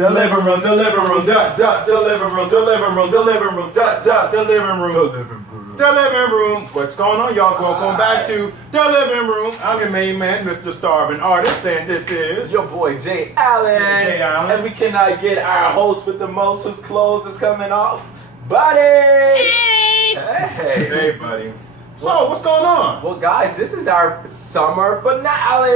the living room, the living room, the living room, the living room, the living room, the living room, the living room. What's going on, y'all? Welcome back to the living room. I'm your main man, Mr. Starvin Artist, and this is your boy Jaye Allen. Jaye Allen. And we cannot get our host with the most whose clothes is coming off, Buddy. Hey, buddy. So, what's going on? Well, guys, this is our summer finale.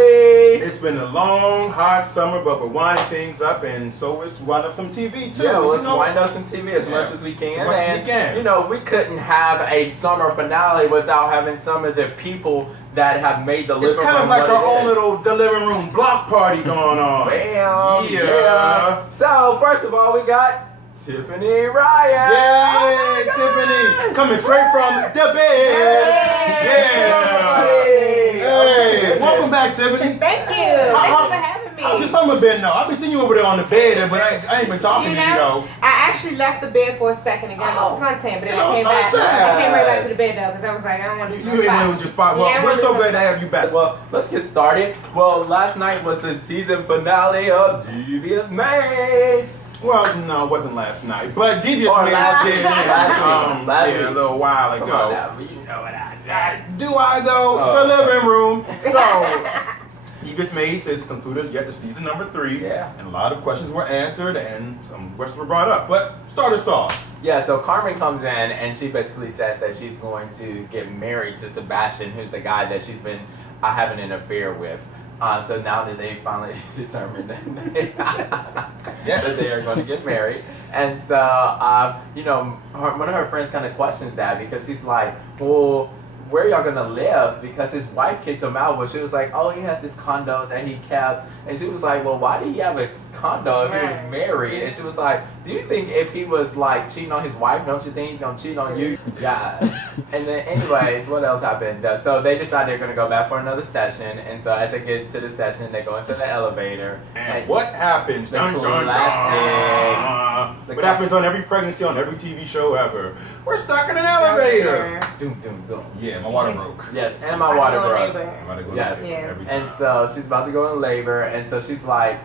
It's been a long, hot summer, but we're winding things up, and so let's wind up some TV, too. Yeah, let's wind up some TV as much as we can. And, you know, we couldn't have a summer finale without having some of the people that have made the living room. It's kind of like our own little the living room block party going on. Bam! Yeah. So, first of all, we got Tiffany Ryan. Yay, Tiffany. Coming straight from the bed. Hey, welcome back, Tiffany. Thank you. Thank you for having me. How's your summer been, though? I've been seeing you over there on the bed, but I ain't been talking to you, though. I actually left the bed for a second and got a little suntan, but then I came back. I came right back to the bed, though, because I was like, I don't want to lose my spot. You lose your spot. Well, we're so glad to have you back. Well, let's get started. Well, last night was the season finale of Devious Maids. Well, no, it wasn't last night, but Devious Or Maids last did. week. Last week. A little while ago. Come on now, you know what I did. Do I, though? Oh. The living room. So, Devious Maids is concluded yet to season number 3. Yeah. And a lot of questions were answered and some questions were brought up. But start us off. Yeah, so Carmen comes in and she basically says that she's going to get married to Sebastian, who's the guy that she's been having an affair with. So now that they finally determined that they are going to get married. And so, you know, one of her friends kind of questions that because she's like, well, where are y'all going to live? Because his wife kicked him out, but she was like, oh, he has this condo that he kept. And she was like, well, why did he have a condo if he was married? And she was like, do you think if he was like cheating on his wife, don't you think he's going to cheat on you? Yeah. And then anyways, what else happened? So they decide they're going to go back for another session. And so as they get to the session, they go into the elevator. And what happens? The Dun, dun, classic. dun. What happens on every pregnancy, on every TV show ever? We're stuck in an elevator. Doom, doom, doom. Yeah, my water broke. Yes, and my water broke. I'm about to go Yes. to Yes. every And time. so she's about to go in labor, and so she's like,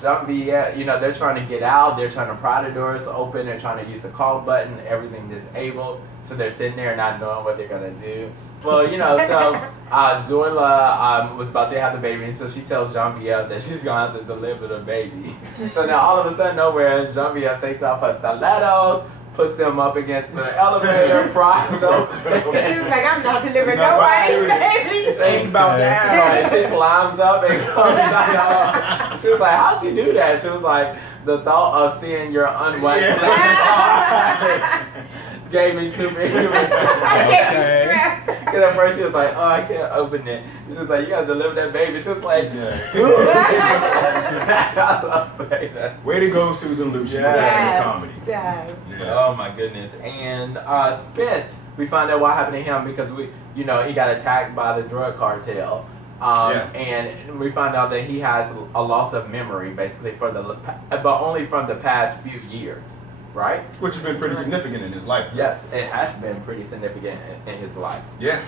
Jean-Pierre, you know, they're trying to get out, they're trying to pry the doors open, they're trying to use the call button, everything disabled, so they're sitting there not knowing what they're gonna do. Well, you know, so Zoila was about to have the baby, and so she tells Jean-Pierre that she's gonna have to deliver the baby. So now all of a sudden, nowhere, Jean-Pierre takes off her stilettos, puts them up against the elevator, pries open. She was like, I'm not delivering nobody's baby. Think about that. And she climbs up and comes down. She was like, how'd you do that? She was like, the thought of seeing your unwanted gave me superhuman strength. Because at first she was like, oh, I can't open it. She was like, you gotta deliver that baby. She was like, dude. I love that. Way to go, Susan Lucci. Yes. Comedy. Yes. Yeah. Oh my goodness. And Spence, we find out what happened to him because he got attacked by the drug cartel. And we find out that he has a loss of memory basically but only from the past few years, right? Which has been pretty significant in his life. Yes, it has been pretty significant in his life. Yeah.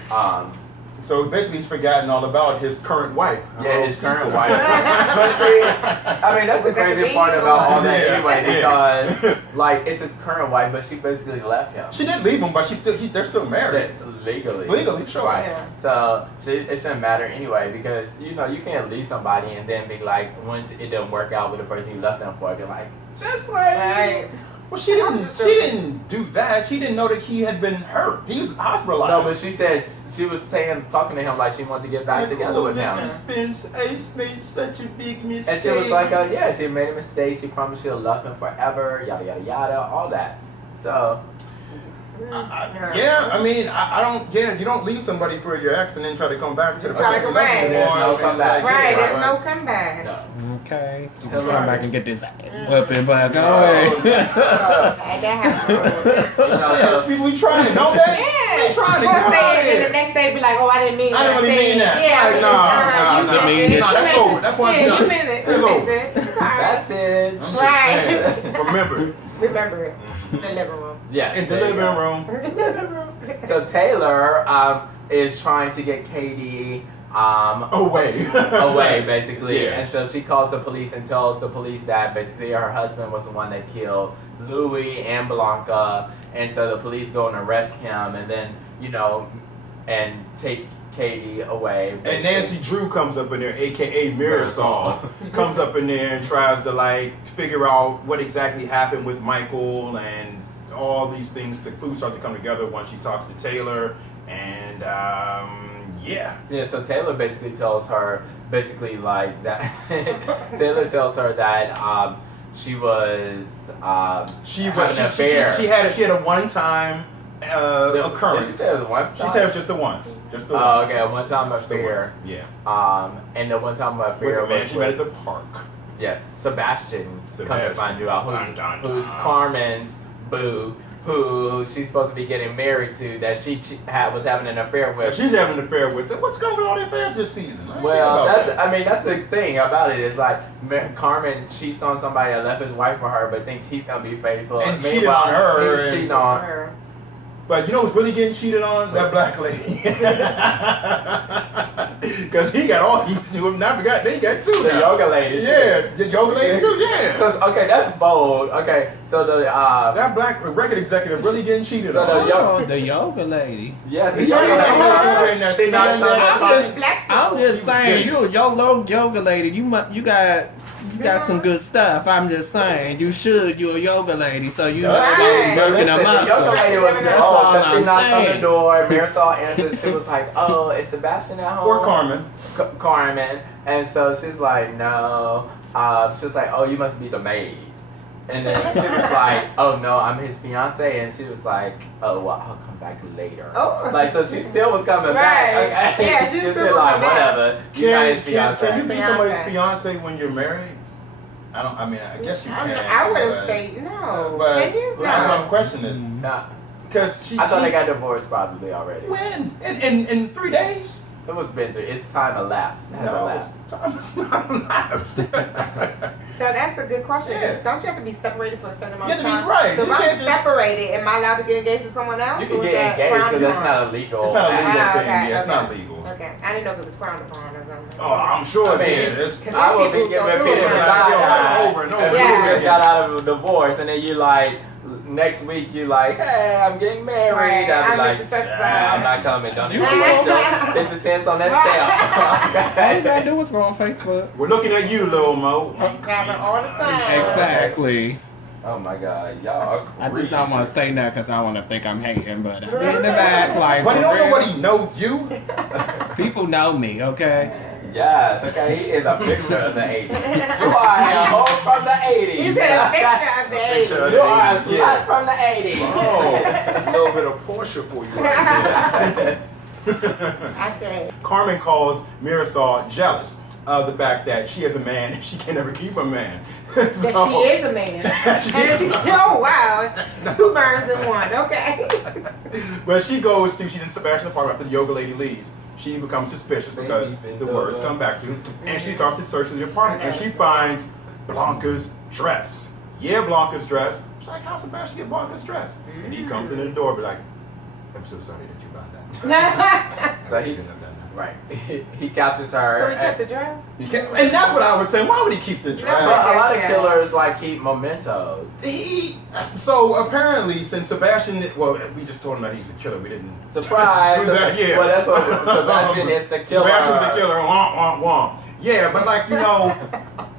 So basically he's forgotten all about his current wife. Yeah, his current wife. But see, I mean, that's the crazy part about all that anyway, because, like, it's his current wife, but she basically left him. She didn't leave him, but they're still married. Legally. Legally, sure. Right. Yeah. So, it shouldn't matter anyway, because, you know, you can't leave somebody and then be like, once it doesn't work out with the person you left them for, be like, just wait. Right. Well, she didn't do that. She didn't know that he had been hurt. He was hospitalized. No, but she said, she was talking to him like she wanted to get back together with him. Mr. Spence, Ace made such a big mistake. And she was like, yeah, she made a mistake. She promised she'll love him forever, yada, yada, yada, all that. So. I mean, you don't leave somebody for your ex and then try to come back to the Try to come back. There's no comeback. Right, there's no comeback. No. Okay. You can come back and get this weapon back That happened. You know, people we trying, don't they? Yeah. We trying to Or get say out it and here. the next day be like, oh, I didn't mean I didn't really mean that. Yeah, Like, no, you meant it. that's over. That part's Yeah, done. you meant it. It's You over. meant it. It's all right. that's it. I'm just Right. saying. Remember, Remember it. The living room. Yeah. in the there you living go. room. So Taylor is trying to get Katie away basically. Yeah. And so she calls the police and tells the police that basically her husband was the one that killed Louis and Blanca. And so the police go and arrest him, and then and take Katie away. Basically. And Nancy Drew comes up in there, aka Mirasol, comes up in there and tries to like figure out what exactly happened with Michael, and all these things. The clues start to come together once she talks to Taylor, and yeah. So Taylor basically tells her like that. Taylor tells her that she was having an affair. She had a one-time occurrence. Did she say it was one time? She said it was just the once. Just the Oh, once. okay, a one-time affair. Yeah. And the one-time affair With a man was she met at the park. Yes, Sebastian. Come to find you out. Who's Carmen's boo, who she's supposed to be getting married to, that she was having an affair with. She's having an affair with. What's going on with all the affairs this season? Well, that's the thing about it. Is like Carmen cheats on somebody that left his wife for her, but thinks he's gonna be faithful. And cheated on her. He's cheating on her. But you know who's really getting cheated on? That black lady. Because he got all these new. I forgot, they got two. The now. yoga lady. Yeah, the yoga lady too. Yeah. Because that's bold. Okay, so the that black record executive really getting cheated on. The yoga lady. Yes, the yoga lady. I'm just saying, you a yoga lady. You got some good stuff. I'm just saying, you a yoga lady, so you working a muscle. The yoga lady was That's all because she I'm knocked on the saying. door. Marisol answered. She was like, "Oh, is Sebastian at home?" Or Carmen. Carmen. And so she's like, "No." She was like, "Oh, you must be the maid." And then she was like, "Oh no, I'm his fiance." And she was like, "Oh well, I'll come back later." Oh. Like, so she still was coming back. Okay? Yeah, she was still like, coming back. whatever. You're not his fiance. Can you be somebody's Fiance. fiance when you're married? I guess you can. I would have said no. But Can you? that's what No. I'm questioning. Nah. Because I thought they got divorced probably already. When? In 3 days? It was been through. It's time elapsed. It has elapsed. Time is not elapsed. So that's a good question. Yeah. Don't you have to be separated for a certain amount You of have to time? be right. So You if can't I'm just- separated, am I allowed to get engaged to someone else? You or can is get that engaged, frowned but that's upon? not illegal. It's not a legal Ah, thing. okay, Yeah, it's okay. not legal. Okay, I didn't know if it was frowned upon or something. Oh, I'm sure I it mean, is. Because I would be people giving go through people it. the Yeah, side eye. over and over. If you Yeah. just got out of a divorce and then you like next week you like, hey, I'm getting married. Right, I'd be I'm like, Mr. Such I'm not coming. Don't even Right. waste your 50 cents on that All you stamp. gotta do is go on Facebook. We're looking at you, Lil Mo. Grabbing all the time. Exactly. Oh my God, y'all. I just don't want to say that because I want to think I'm hating, but I'm in the back, like, But he for don't know real. what he know you. People know me, okay? Yes, okay, he is a picture of the 80s. You are a hoe from the 80s. You said a picture of the Picture of 80s. the You are a 80s, slut yeah. from the 80s. Oh, a little bit of Portia for you right there. Carmen calls Mirasol jealous of the fact that she has a man and she can never keep a man. That she is a man. Oh wow, 2 birds in 1. Okay. But she's in Sebastian's apartment after the yoga lady leaves. She becomes suspicious because the words come back to her, and she starts to search the apartment, and she finds Blanca's dress. Yeah, Blanca's dress. She's like, how Sebastian get Blanca's dress? And he comes in the door, be like, I'm so sorry that you found that. So he, shouldn't have done that. right, he captures her. So he kept the dress? And that's what I was saying. Why would he keep the But dress? a lot of killers like keep mementos. So apparently, since Sebastian, well, we just told him that he's a killer. We didn't. Surprise! do that, yeah. Well, that's what Sebastian is the killer. Sebastian's the killer. Womp, womp, womp. Yeah, but like, you know,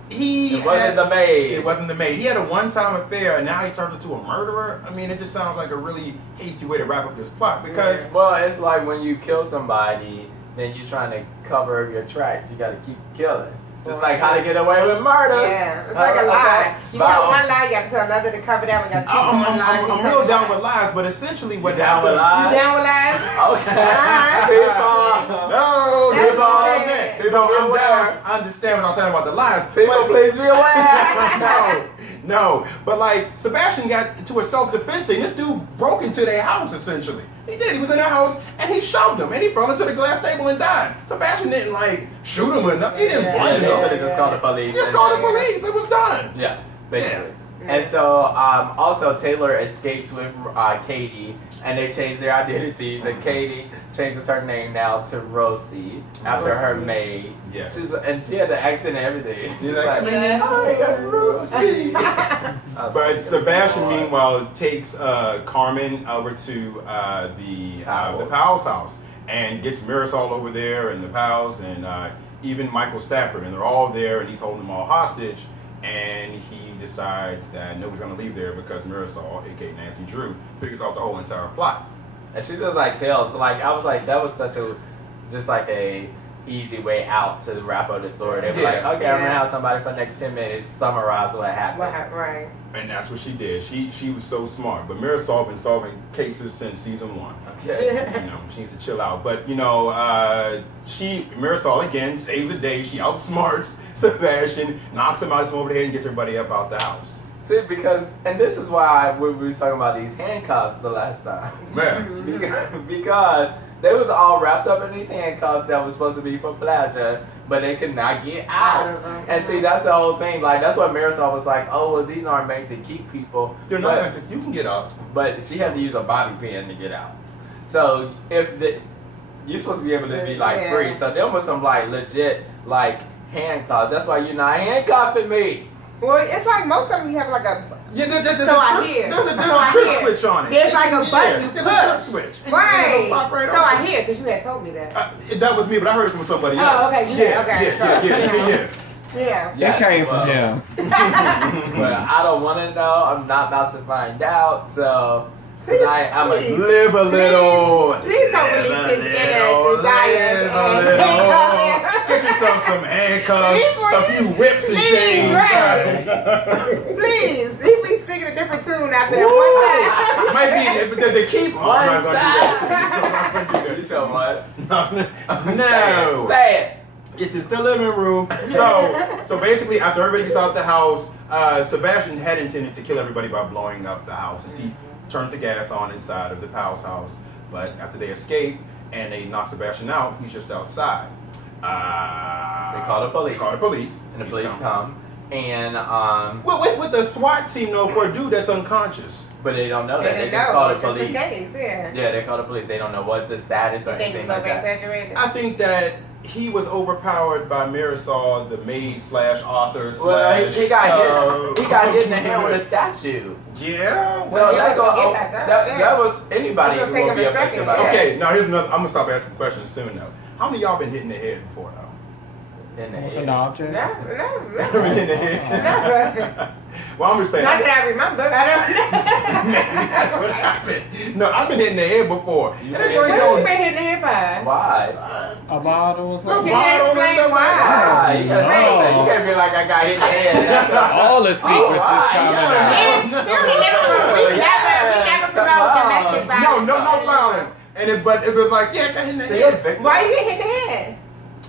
It wasn't the maid. It wasn't the maid. He had a one-time affair, and now he turns into a murderer. I mean, it just sounds like a really hasty way to wrap up this plot because. Well, it's like when you kill somebody, then you're trying to cover your tracks. You got to keep killing. Just like how to get away with murder. Yeah, it's like a lie. You tell one lie, you got to tell another to cover that one. You got to keep one lie. I'm real down with lies, but essentially what You down with happened. lies? You down with lies? Okay. People. No, That's people. what I'm saying. No, I'm Beware. down. I understand what I'm saying about the lies. People, but- please be aware. No, but like Sebastian got into a self-defense thing. This dude broke into their house essentially. He did. He was in their house and he shoved him and he fell into the glass table and died. Sebastian didn't like shoot him or nothing. He didn't Yeah, bludgeon They him. should have just called the police. He just called the police. It was done. Yeah, basically. And so, also Taylor escapes with Katie, and they change their identities. And Katie changes her name now to Rosie after her maid. Yes. And she had the accent and everything. She's like, like, "Hi, I'm Rosie." But Sebastian, meanwhile, takes Carmen over to the Powell's house and gets Marisol over there and the Powells and even Michael Stafford, and they're all there, and he's holding them all hostage. And he decides that nobody's gonna leave there because Marisol, aka Nancy Drew, figures out the whole entire plot. And she just like tells, like I was like, that was such a, just like a easy way out to wrap up the story. They were like, okay, I'm gonna have somebody for the next 10 minutes summarize what happened. Right. And that's what she did. She was so smart. But Marisol been solving cases since season 1. Okay. You know, she needs to chill out. But you know, Marisol again saves the day. She outsmarts Sebastian, knocks him out over the head, and gets everybody up out the house. See, because, and this is why we were talking about these handcuffs the last time. Man. because they was all wrapped up in these handcuffs that was supposed to be for pleasure, but they could not get out. And see, that's the whole thing. Like, that's what Marisol was like, oh, well, these aren't made to keep people. They're not meant to, you can get out. But she had to use a bobby pin to get out. So, you're supposed to be able to be, like, free. So, them was some, like, legit, like, handcuffs. That's why you're not handcuffing me. Well, it's like most of them you have like a. Yeah, there's So a I trip, hear. there's a So I trip hear. switch on it. There's like a button you There's a trip push. switch. And Right. it'll pop right So on. I hear because you had told me that. That was me, but I heard it from somebody else. Oh, okay. Yeah, Okay. yeah. Yeah. It came from him. But I don't want to know. I'm not about to find out. So, Please, I'm a please. Live a little. Please don't release his inner desires. Live a little. Get yourself some handcuffs, a few whips and Please, chains. right. Please. He be singing a different tune after that one time. Maybe they keep One I'm not gonna do that. You know what? No. Say it. This is the living room. So basically, after everybody gets out the house, Sebastian had intended to kill everybody by blowing up the house. And he turns the gas on inside of the Powell's house. But after they escape and they knock Sebastian out, he's just outside. They call the police. And the police come. And with the SWAT team though for a dude that's unconscious. but they don't know that. They They just call the just in police. case, yeah. Yeah, they call the police. They don't know what the status or You think anything it's like over that. exaggerated? I think that he was overpowered by Marisol, the maid / author Well, he got hit. He got hit in the head head with a statue. Yeah. So he that's was gonna all. get back up, That was anybody It's who gonna take will him be a affected second, by yeah. that. Okay, now here's another. I'm gonna stop asking questions soon though. How many of y'all been hit in the head before though? In the With head. an object. No, I mean, in the head. never. Well, I'm just saying. Not that I remember. I don't Maybe that's what happened. No, I've been hit in the head before. You And been I really What have don't- you been hitting the head by? Why? A bottle or Okay, something. explain why. Why? You gotta No. say, you can't be like I got hit in the head. All the secrets is why? coming Yeah. out. We never promote domestic violence. No violence. But it was like, yeah, I got hit in the So you're a head. victim. Why you get hit in the head?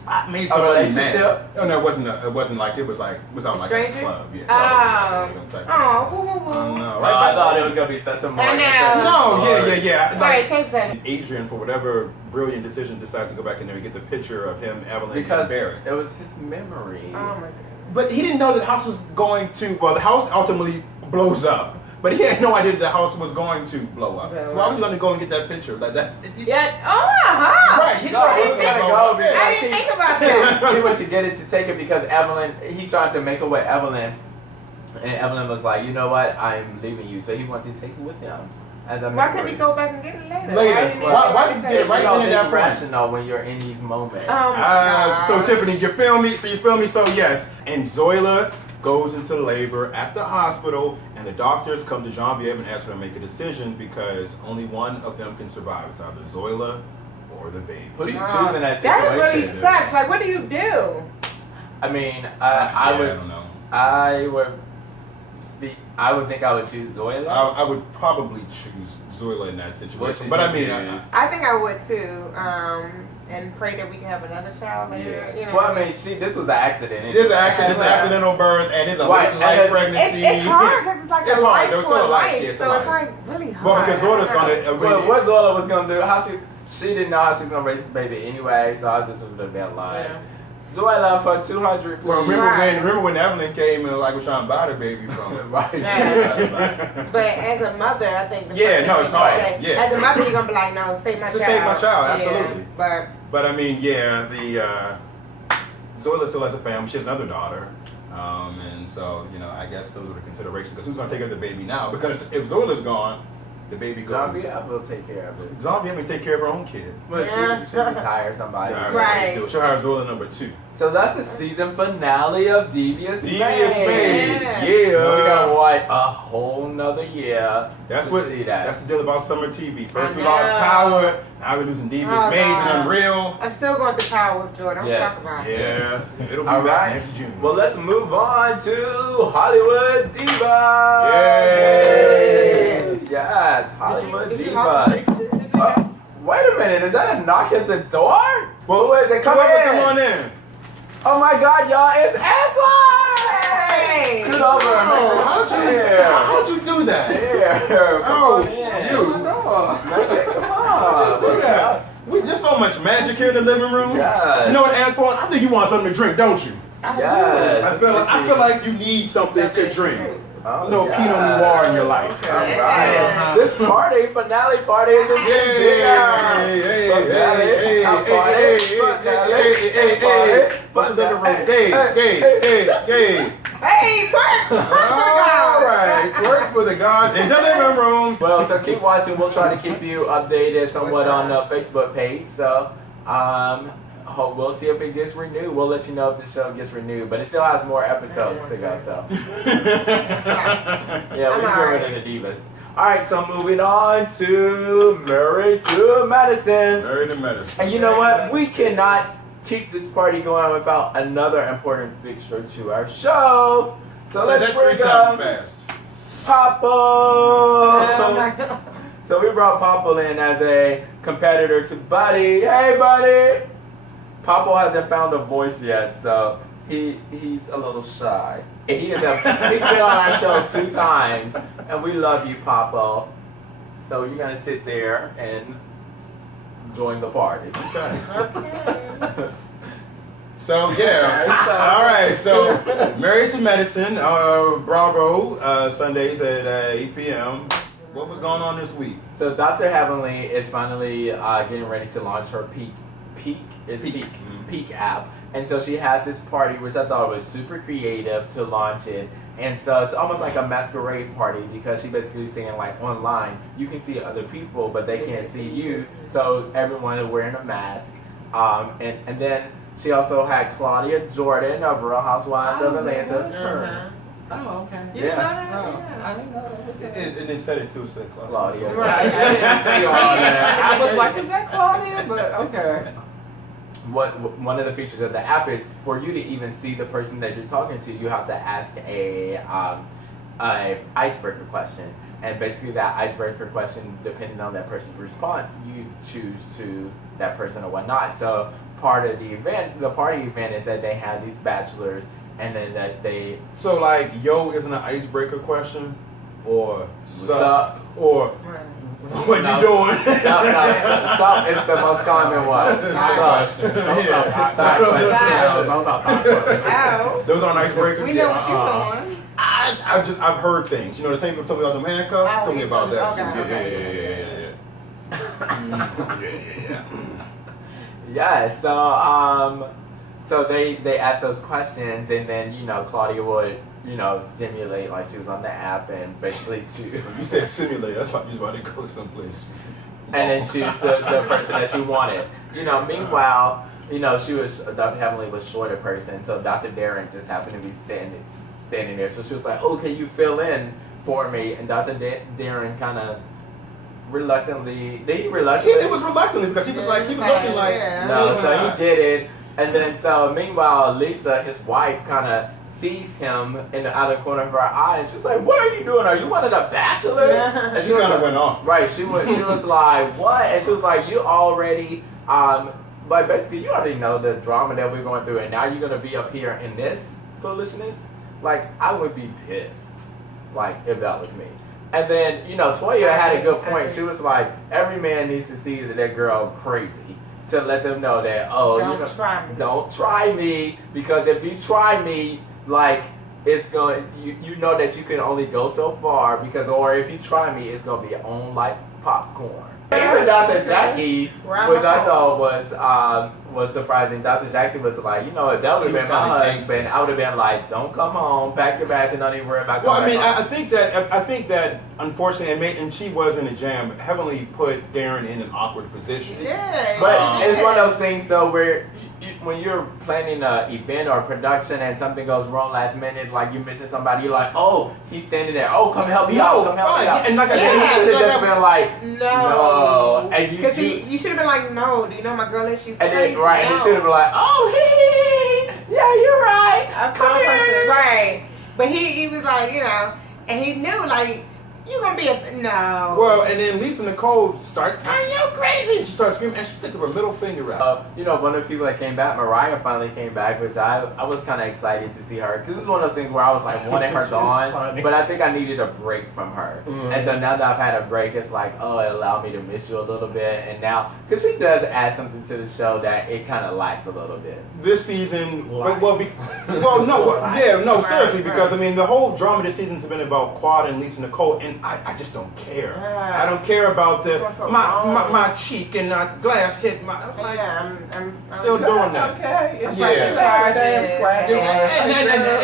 I made A somebody relationship? mad. No, it wasn't. It wasn't like it was like out like Stranger? a club. Yeah. Oh, woo, woo, woo. No, Well, I thought it was gonna be such a more I know. interesting story. Yeah. All right, Like, change that. Adrian, for whatever brilliant decision, decides to go back in there and get the picture of him, Evelyn, Because and Barrett. it was his memory. Oh my god. But he didn't know that the house was going to. Well, the house ultimately blows up. But he had no idea that the house was going to blow up. So why was he going to go and get that picture like that? Yeah. Oh, uh-huh. Right. He No, thought he he was was gonna going go to because I didn't think about that. He went to get it to take it because Evelyn, he tried to make it with Evelyn. And Evelyn was like, you know what, I'm leaving you. So he wanted to take it with him. As a Why memory. couldn't he go back and get it later? Later. Why did he get it right You know, then and that it's point? rational when you're in these moments. Oh my god. So Tiffany, you feel me? So yes. And Zoila goes into labor at the hospital, and the doctors come to Genevieve and ask her to make a decision because only one of them can survive. It's either Zoila or the baby. Who do you choose in that situation? That really sucks. Like, what do you do? I mean, I don't know. I would think I would choose Zoila. I would probably choose Zoila in that situation. But I mean, I think I would too. And pray that we can have another child later. Yeah. You know. Well, I mean, this was an accident. it is an accident. It's an accidental birth, and it's a Right, late life and pregnancy. It's hard because it's like It's a hard. life There's for still a life. life, Yeah, it's so a it's life. like really hard. Well, because Zola's gonna. Well, what Zoila was gonna do? She didn't know how she was gonna raise the baby anyway, so I just would have been like. Yeah. Zoella for 200. Well, please. remember when Evelyn came and like was trying to buy the baby from her. Right. But as a mother, I think the Yeah, first no, thing it's you hard. say- Yeah. As a mother, you're gonna be like, no, save my So child. save my child, Yeah, absolutely. But I mean, yeah, Zoella still has a family. She has another daughter. And so, you know, I guess those were the considerations. Because who's going to take care of the baby now? Because if Zoilla's gone, the baby goes. Zombie, I will take care of it. Zombie, I mean, take care of her own kid. But she just hire somebody. Yeah, Right. She'll hire Zoilla number 2. So that's the season finale of Devious Devious Maids. Maids. Yeah. So we gotta Yeah. wait a whole nother year. That's to what. see that. That's the deal about summer TV. First I we lost know. Power. Now we're losing Devious Oh, Maids God. and Unreal. I'm still going through Power with Jordan. Don't Yes. talk about it. Yeah. It'll be All back right. next June. Well, let's move on to Hollywood Divas. Yay. Yes, Hollywood Did you Divas. Wait a minute, is that a knock at the door? Well, Who is it? Come whoever, in. come on in. Oh my God, y'all, it's Antoine! Hey. Scoot over. Oh, how'd you do that? Here, come Oh, on in. you. Come on. What's that? There's so much magic here in the living room. Yes. You know what, Antoine? I think you want something to drink, don't you? Yes. I feel like you need something to drink. Oh, A little yes. Pinot Noir in your life. All right. Yes. This finale party is just getting bigger. What's the living room? Gay. Hey, twerk! All right, twerk for the guys in the living room. Well, so keep watching. We'll try to keep you updated somewhat on the Facebook page. So, we'll see if it gets renewed. We'll let you know if the show gets renewed, but it still has more episodes to go. So, yeah, we can get rid of the divas. All right, so moving on to Married to Medicine. Married to Medicine. And you know what? We cannot keep this party going without another important fixture to our show. So let's that bring 3 times up fast. Papo. So we brought Papo in as a competitor to Buddy. Hey, Buddy. Papo hasn't found a voice yet, so he's a little shy. And he's been on our show 2 times, and we love you, Papo. So you're gonna sit there and join the party. Okay. So yeah, all right. So Married to Medicine, Bravo, Sundays at 8 p.m. What was going on this week? So Dr. Heavenly is finally getting ready to launch her Peak app, and so she has this party, which I thought was super creative to launch it. And so it's almost like a masquerade party because she basically saying like online you can see other people but they can't see you, so everyone is wearing a mask. And then she also had Claudia Jordan of Real Housewives of Atlanta. Oh, okay. You didn't know that? Oh, I didn't know that. And it said it too, said Claudia. Right. I didn't see all that. I was like, is that Claudia? But okay. One of the features of the app is for you to even see the person that you're talking to, you have to ask a icebreaker question, and basically that icebreaker question, depending on that person's response, you choose to that person or whatnot. So part of the party event is that they have these bachelors, and then that they So like, yo isn't an icebreaker question, or sup. or what No. you doing? Sup is the most common one. Sup. Oh. Those aren't icebreakers. We know what you're doing. I've heard things. You know, the same people told me about them handcuffs. Oh, Told me you about told that. me. too. Okay. Yeah. Yeah, so they asked those questions, and then Claudia would simulate like she was on the app and basically choose. You said simulate. That's why you was about to go someplace. And then choose the person that she wanted. Meanwhile, Dr. Heavenly was shorter person, so Dr. Darren just happened to be standing there. So she was like, "Oh, can you fill in for me?" And Dr. Darren kind of reluctantly. Did he reluctantly? It was reluctantly because he was looking like. Yeah. No, so he did it. And then meanwhile, Lisa, his wife, kind of sees him in the outer corner of her eye. She's like, "What are you doing? Are you one of the bachelors?" And And she kind of went off. Right, she was like, "What?" And she was like, "You already, but basically you already know the drama that we're going through, and now you're gonna be up here in this foolishness." Like, I would be pissed, like if that was me. And then Toya had a good point. She was like, "Every man needs to see that girl crazy." to let them know that, oh, Don't try me. Don't try me, because if you try me, like, it's going, you know that you can only go so far, because, or if you try me, it's going to be on like popcorn. Even Dr. Jackie, which I thought was surprising. Dr. Jackie was like, you know, if that would have been my husband, I would have been like, don't come home, pack your bags, and don't even worry about coming I think that unfortunately, and she was in a jam. Heavenly put Darren in an awkward position. Yeah. But it's one of those things though where when you're planning an event or production and something goes wrong last minute, like you're missing somebody, you're like, oh, he's standing there. Oh, come help me out. Come help me out. And like I said, he should have just been like, no. And because you should have been like, no. Do you know my girl is? She's and crazy. then, right, and he should have been like, oh, yeah, you're right. Come here. Right. But he was like, you know, and he knew like. You gonna be no. Well, and then Lisa Nicole starts, are you crazy? She starts screaming and she sticks her middle finger out. You know, one of the people that came back, Mariah finally came back, which I was kind of excited to see her. Because this is one of those things where I was like wanting her gone, but I think I needed a break from her. And so now that I've had a break, it's like, oh, it allowed me to miss you a little bit. And now, because she does add something to the show that it kind of lacks a little bit. This season, seriously, because I mean, the whole drama this season has been about Quad and Lisa Nicole, and I just don't care. Yes. I don't care about my cheek and my glass hit my. Like, I'm still doing that. Okay. And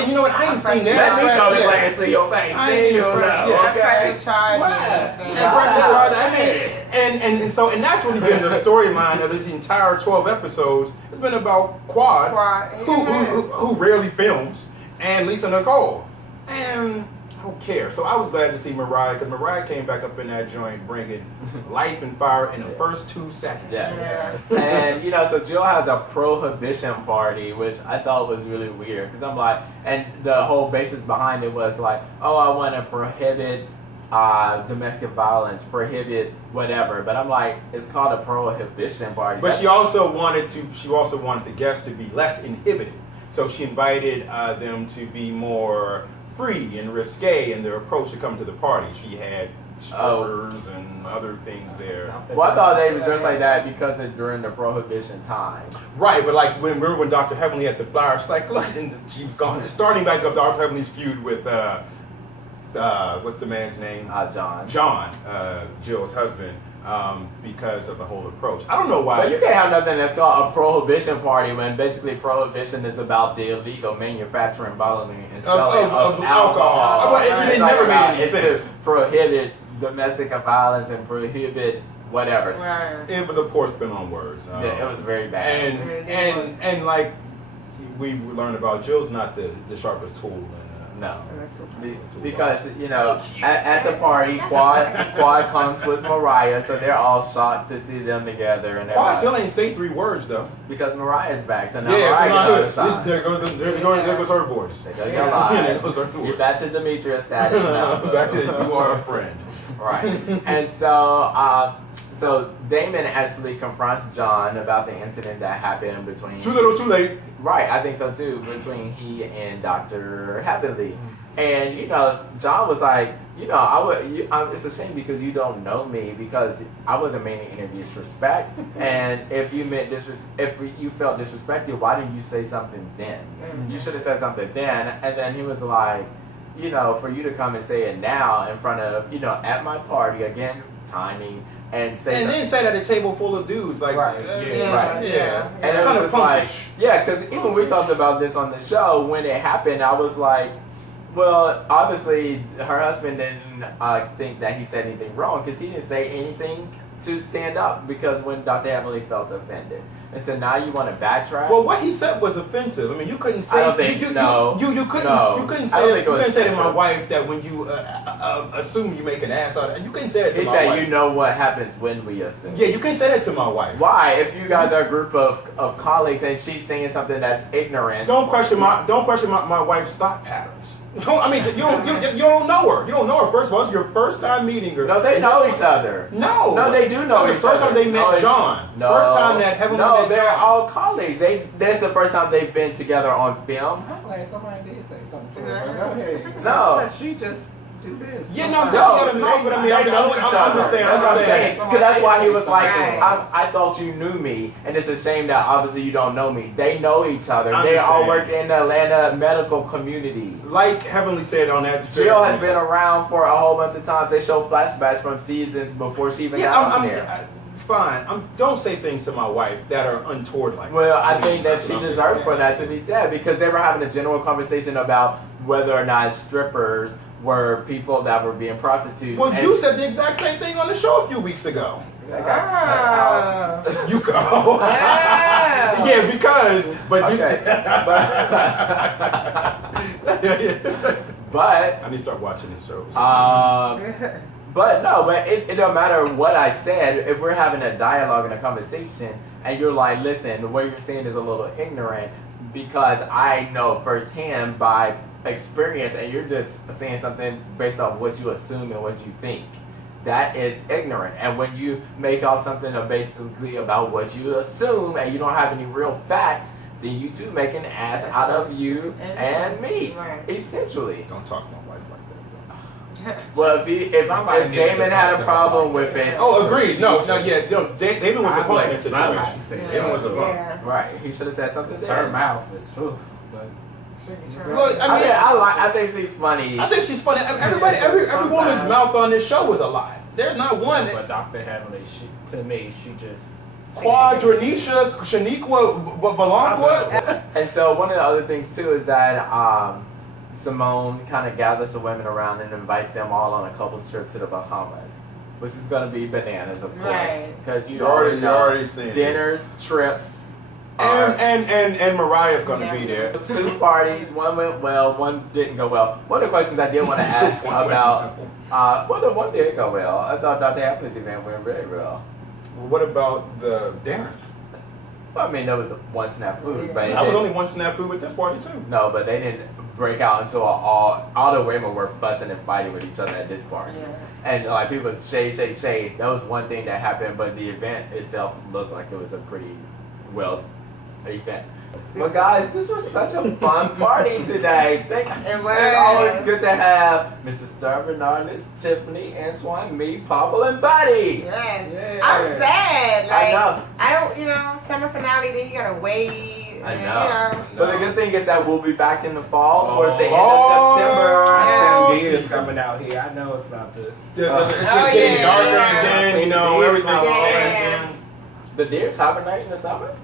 you know what? I ain't seen that. Let me go and let it see your face. I ain't seen and so that's really been the storyline of this entire 12 episodes. It's been about Quad. Who rarely films, and Lisa Nicole. And I don't care. So I was glad to see Mariah, because Mariah came back up in that joint bringing life and fire in the first 2 seconds. Yes. And, you know, so Jill has a prohibition party, which I thought was really weird. Because I'm like, and the whole basis behind it was like, oh, I want to prohibit domestic violence, prohibit whatever. But I'm like, it's called a prohibition party. But she also wanted the guests to be less inhibited. So she invited them to be more free and risque in their approach to come to the party. She had strippers and other things there. Well, I thought they was just like that because of during the prohibition times. Right, but like remember when Dr. Heavenly had the flyer, she's like, look, and she was gone. Starting back up Dr. Heavenly's feud with what's the man's name? John. John, Jill's husband. Because of the whole approach. I don't know why. But you can't have nothing that's called a prohibition party when basically prohibition is about the illegal manufacturing, bottling, and selling of alcohol. It never made any sense. To prohibit domestic violence and prohibit whatever. Right. It was a poor spin on words. Yeah, it was very bad. And like we learned about, Jill's not the sharpest tool. No, because you know at the party, Quad comes with Mariah, so they're all shocked to see them together. And Quad still ain't say 3 words though. Because Mariah's back, so now Mariah there goes her voice. There goes your lies. You're back to Demetrius status now. Back to you are a friend. Right, and so Damon actually confronts John about the incident that happened between. Too little, too late. Right, I think so too, between he and Dr. Heavenly. And, you know, John was like, you know, it's a shame because you don't know me, because I wasn't meaning any disrespect. And if you felt disrespected, why didn't you say something then? You should have said something then. And then he was like, you know, for you to come and say it now in front of, you know, at my party, again, timing. And then say that at a table full of dudes, like, right. And it was just like, because even we talked about this on the show, when it happened, I was like, well, obviously her husband didn't think that he said anything wrong, because he didn't say anything to stand up, because when Dr. Heavenly felt offended. And so now you want to backtrack? Well, what he said was offensive. I mean, you couldn't say. I don't think you couldn't say to my wife that when you assume you make an ass out of it. You couldn't say that to my wife. He said, you know what happens when we assume. Yeah, you couldn't say that to my wife. Why? If you guys are a group of colleagues and she's saying something that's ignorant. Don't question my wife's thought patterns. You don't know her. You don't know her. First of all, it's your first time meeting her. No, they know each other. No, they do know each other. The first time they met John. No, first time that Heavenly met John. They're all colleagues. That's the first time they've been together on film. I'm glad somebody did say something to her. Go ahead. No. She just do this. Yeah, no, I'm saying no, but I mean, I'm just saying. That's what I'm saying. Because that's why he was like, Right. I thought you knew me, and it's a shame that obviously you don't know me. They know each other. I'm They just all saying. work in the Atlanta medical community. Like Heavenly said on that. Jill has been around for a whole bunch of times. They show flashbacks from seasons before she even got on there. Fine. Don't say things to my wife that are untoward like Well, that. I think that she deserved for that to be said because they were having a general conversation about whether or not strippers were people that were being prostitutes. Well, and you said the exact same thing on the show a few weeks ago. Alex. You go. Yeah, because, but you Okay. But I need to start watching these shows. but it don't matter what I said. If we're having a dialogue and a conversation, and you're like, listen, what you're saying is a little ignorant because I know firsthand by experience, and you're just saying something based off what you assume and what you think. That is ignorant. And when you make out something basically about what you assume and you don't have any real facts, then you do make an ass out of you and me, Right. Don't essentially. talk to my wife like that, Well, if Damon had a problem with it, though. Oh, agreed. No, yeah. No, David was the punk in that situation. Yeah. David was a punk. Yeah. right, he should have said something Her there. mouth is, but Well, I mean, I think she's funny. I think she's funny. Every woman's mouth on this show was a lie. There's not one. But Dr. Heavenly, to me, she just. Quadranisha, Shaniqua, Balanqua. And so one of the other things too is that Simone kind of gathers the women around and invites them all on a couple's trip to the Bahamas, which is going to be bananas, of course, Right. because you You already know seen it. dinners, trips. are And Mariah's gonna be there. 2 parties. One went well, one didn't go well. One of the questions I did want to ask about, one did go well. I thought Dr. Happiness event went very well. What about the Darren? Well, I mean, there was one snafu, but it I was didn't- only one snafu with this party too. no, but they didn't break out until all the women were fussing and fighting with each other at this party. And like people shade. That was one thing that happened, but the event itself looked like it was a pretty well event. But guys, this was such a fun party today. It was. It's always good to have Mr. Starvin Artist, Tiffany, Antoine, me, Papa, and Buddy. Yes. Yeah. I'm sad. Like, know. I don't, summer finale, then you gotta wait. I and, know. But the good thing is that we'll be back in the fall towards the end of Oh. September. I Oh, see season. is coming out here. I know it's about to. It's just getting darker again, everything's changing. The deer's hibernate in the summer?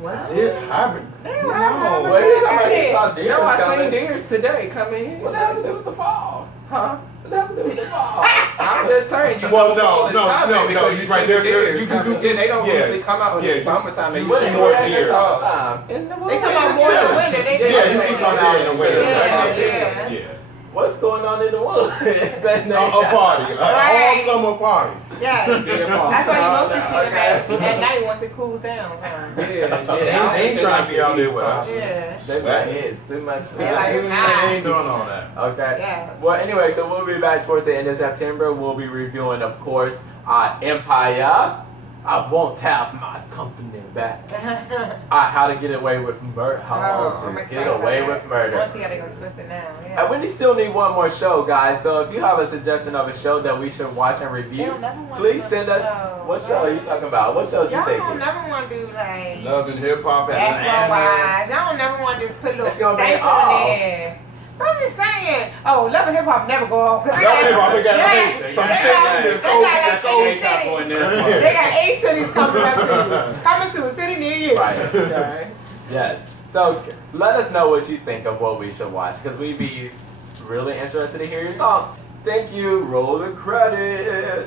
What? This hybrid. They No. were having Wait, a somebody saw birthday. deer I seen coming. deers today coming in. What happened to do with the fall? Huh? What happened to do with the fall? I'm just saying. You Well, know, no, fall is coming no, because he's you right see there. the deers You coming. They don't yeah, usually come out in yeah, the summertime. They you What see is more that in deer. the summertime? in the They come out more in the winter. They Yeah, you do. see my deer in the winter. Yeah. Yeah. What's going on in the woods? A party, all Right. summer party. Yeah. Deer fall. That's why you mostly see them Okay. at night once it cools down. Huh? They ain't trying to be out there with us. Yeah. They like, it's too much for They like, that. They ain't doing all that. Okay. Yes. Well, anyway, so we'll be back towards the end of September. We'll be reviewing, of course, Empire. I won't have my company back. How to Get Away with Murder. How I'm to excited Get about Away that. with Murder. Let's see how they're gonna twist it now. Yeah. And we still need one more show, guys. So if you have a suggestion of a show that we should watch and They review, don't never want please to send do us. shows. What show are you talking about? What show you Y'all don't thinking? never want to do like Love and hip hop and basketball wise. Y'all don't never want to just put a little It's gonna be staple off. in there. I'm just saying. Oh, Love and Hip Hop never go off. Love and Hip Hop, they got from they city got to like coast. 8 cities. They got 8 cities coming up to you. Coming to a city near you. Right. Okay. Yes. So let us know what you think of what we should watch, because we'd be really interested to hear your thoughts. Thank you. Roll the credits.